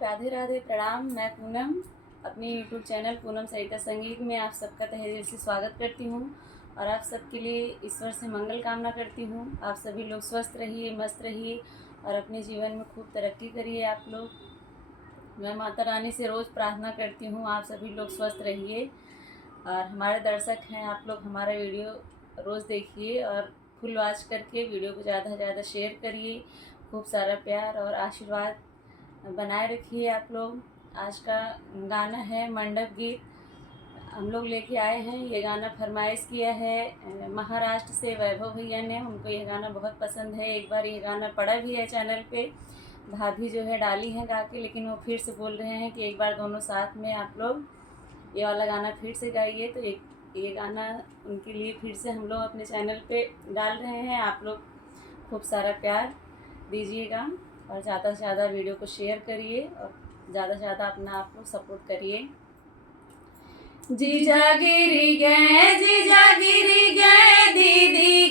राधे राधे, प्रणाम। मैं पूनम अपनी यूट्यूब चैनल पूनम सरिता संगीत में आप सबका तहे दिल से स्वागत करती हूँ और आप सबके लिए ईश्वर से मंगल कामना करती हूँ। आप सभी लोग स्वस्थ रहिए, मस्त रहिए और अपने जीवन में खूब तरक्की करिए। आप लोग, मैं माता रानी से रोज़ प्रार्थना करती हूँ आप सभी लोग स्वस्थ रहिए। और हमारे दर्शक हैं, आप लोग हमारा वीडियो रोज़ देखिए और फुल वॉच करके वीडियो को ज़्यादा से ज़्यादा शेयर करिए। खूब सारा प्यार और आशीर्वाद बनाए रखिए आप लोग। आज का गाना है मंडप गीत, हम लोग लेके आए हैं। ये गाना फरमाइश किया है महाराष्ट्र से वैभव भैया ने। उनको ये गाना बहुत पसंद है। एक बार ये गाना पड़ा भी है चैनल पे, भाभी जो है डाली हैं गा के, लेकिन वो फिर से बोल रहे हैं कि एक बार दोनों साथ में आप लोग ये वाला गाना फिर से गाइए। तो ये गाना उनके लिए फिर से हम लोग अपने चैनल पे डाल रहे हैं। आप लोग खूब सारा प्यार दीजिएगा और ज़्यादा से ज़्यादा वीडियो को शेयर करिए और ज़्यादा से ज़्यादा अपना आप लोग सपोर्ट करिए। जीजा गिरी गए दीदी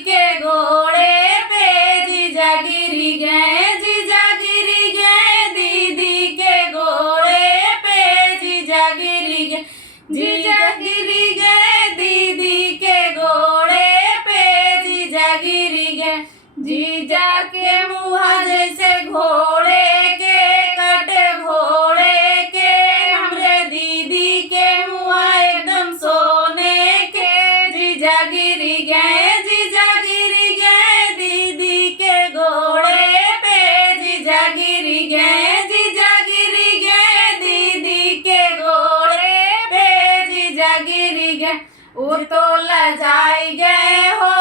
के घोड़े पे, जीजा गिरी गए दीदी के घोड़े पे, जीजा गिरी गए दीदी के घोड़े पे, जीजा गिरी गए। जीजा के मुँह जैसे घोड़े के कट, घोड़े के हमरे दीदी के मुँह एकदम सोने के। जीजा गिरी गए दीदी के घोड़े पे, जीजा गिरी गए दीदी के घोड़े पे, जीजा गिरी गए। वो तो लजाई गए हो